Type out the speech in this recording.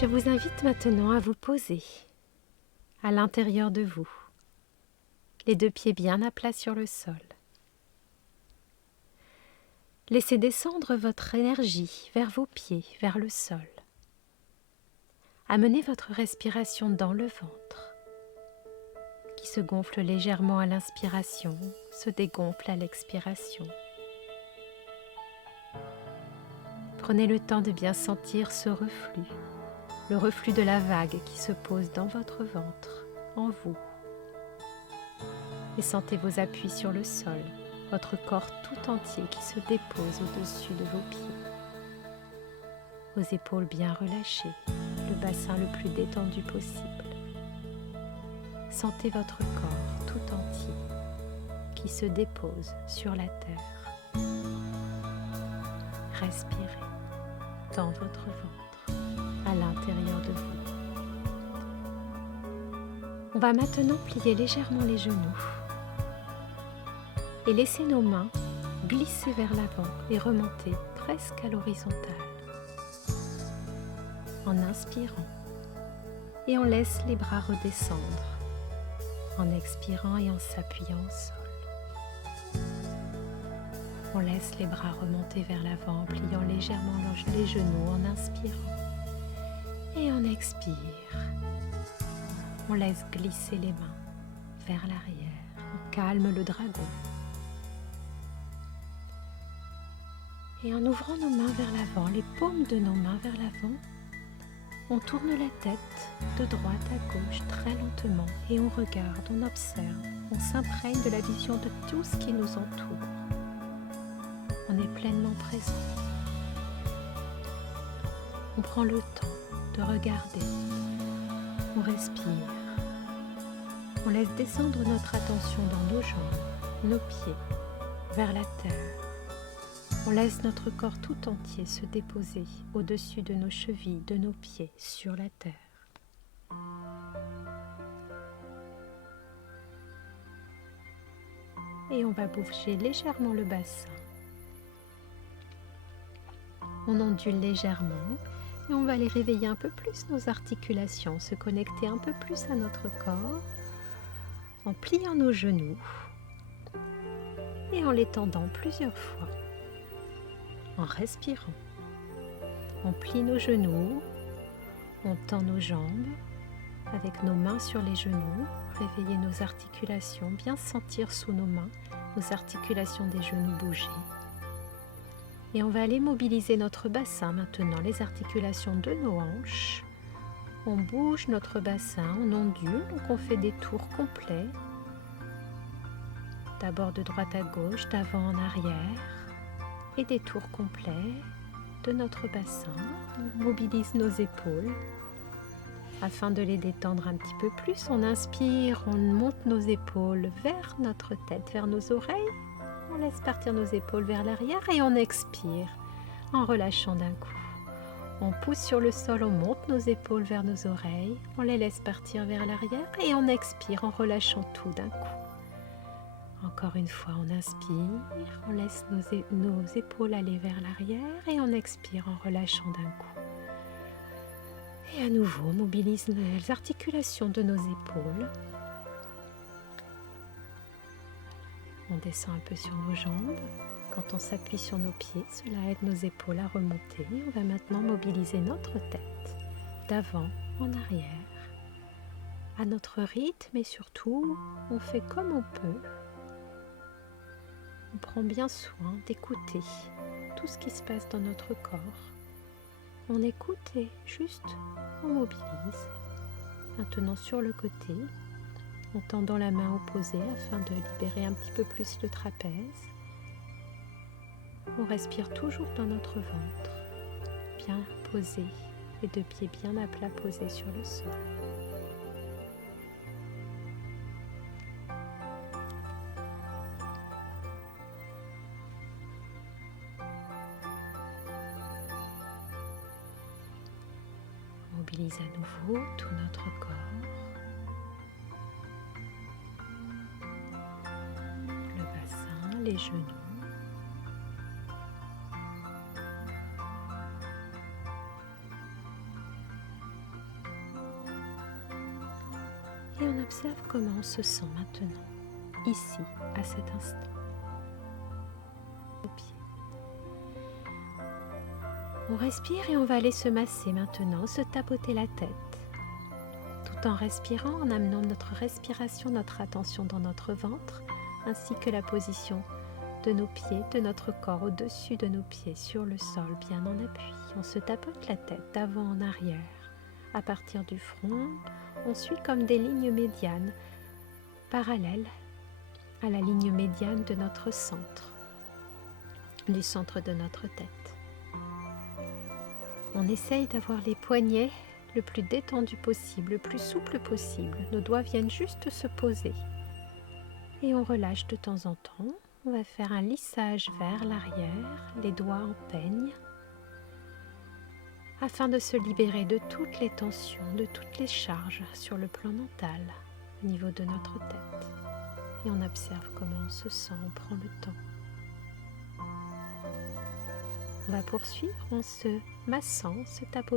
Je vous invite maintenant à vous poser à l'intérieur de vous, les deux pieds bien à plat sur le sol. Laissez descendre votre énergie vers vos pieds, vers le sol. Amenez votre respiration dans le ventre, qui se gonfle légèrement à l'inspiration, se dégonfle à l'expiration. Prenez le temps de bien sentir ce reflux, le reflux de la vague qui se pose dans votre ventre, en vous. Et sentez vos appuis sur le sol, votre corps tout entier qui se dépose au-dessus de vos pieds. Vos épaules bien relâchées, le bassin le plus détendu possible. Sentez votre corps tout entier qui se dépose sur la terre. Respirez dans votre ventre, à l'intérieur de vous. On va maintenant plier légèrement les genoux et laisser nos mains glisser vers l'avant et remonter presque à l'horizontale. En inspirant, et on laisse les bras redescendre en expirant et en s'appuyant au sol. On laisse les bras remonter vers l'avant en pliant légèrement les genoux en inspirant et on expire. On laisse glisser les mains vers l'arrière. On calme le dragon. Et en ouvrant nos mains vers l'avant, les paumes de nos mains vers l'avant, on tourne la tête de droite à gauche très lentement et on regarde, on observe, on s'imprègne de la vision de tout ce qui nous entoure. On est pleinement présent. On prend le temps de regarder. On respire. On laisse descendre notre attention dans nos jambes, nos pieds, vers la terre. On laisse notre corps tout entier se déposer au-dessus de nos chevilles, de nos pieds, sur la terre. Et on va bouger légèrement le bassin. On ondule légèrement et on va aller réveiller un peu plus nos articulations, se connecter un peu plus à notre corps en pliant nos genoux et en les tendant plusieurs fois. En respirant, on plie nos genoux, on tend nos jambes avec nos mains sur les genoux, réveiller nos articulations, bien sentir sous nos mains nos articulations des genoux bouger. Et on va aller mobiliser notre bassin maintenant, les articulations de nos hanches. On bouge notre bassin, on ondule, donc on fait des tours complets. D'abord de droite à gauche, d'avant en arrière. Et des tours complets de notre bassin. On mobilise nos épaules afin de les détendre un petit peu plus. On inspire, on monte nos épaules vers notre tête, vers nos oreilles. On laisse partir nos épaules vers l'arrière et on expire en relâchant d'un coup. On pousse sur le sol, on monte nos épaules vers nos oreilles. On les laisse partir vers l'arrière et on expire en relâchant tout d'un coup. Encore une fois, on inspire, on laisse nos épaules aller vers l'arrière et on expire en relâchant d'un coup. Et à nouveau, on mobilise les articulations de nos épaules. On descend un peu sur nos jambes. Quand on s'appuie sur nos pieds, cela aide nos épaules à remonter. On va maintenant mobiliser notre tête d'avant en arrière, à notre rythme et surtout, on fait comme on peut. On prend bien soin d'écouter tout ce qui se passe dans notre corps. On écoute et juste on mobilise. Maintenant sur le côté, en tendant la main opposée afin de libérer un petit peu plus le trapèze. On respire toujours dans notre ventre, bien posé, les deux pieds bien à plat posés sur le sol. On mobilise à nouveau tout notre corps. Le bassin, les genoux. Et on observe comment on se sent maintenant, ici, à cet instant. Aux pieds. On respire et on va aller se masser maintenant, se tapoter la tête, tout en respirant, en amenant notre respiration, notre attention dans notre ventre, ainsi que la position de nos pieds, de notre corps au-dessus de nos pieds, sur le sol, bien en appui. On se tapote la tête d'avant en arrière. À partir du front, on suit comme des lignes médianes, parallèles à la ligne médiane de notre centre, du centre de notre tête. On essaye d'avoir les poignets le plus détendus possible, le plus souple possible. Nos doigts viennent juste se poser. Et on relâche de temps en temps. On va faire un lissage vers l'arrière, les doigts en peigne, afin de se libérer de toutes les tensions, de toutes les charges sur le plan mental, au niveau de notre tête. Et on observe comment on se sent, on prend le temps. On va poursuivre en se massant, se tapotant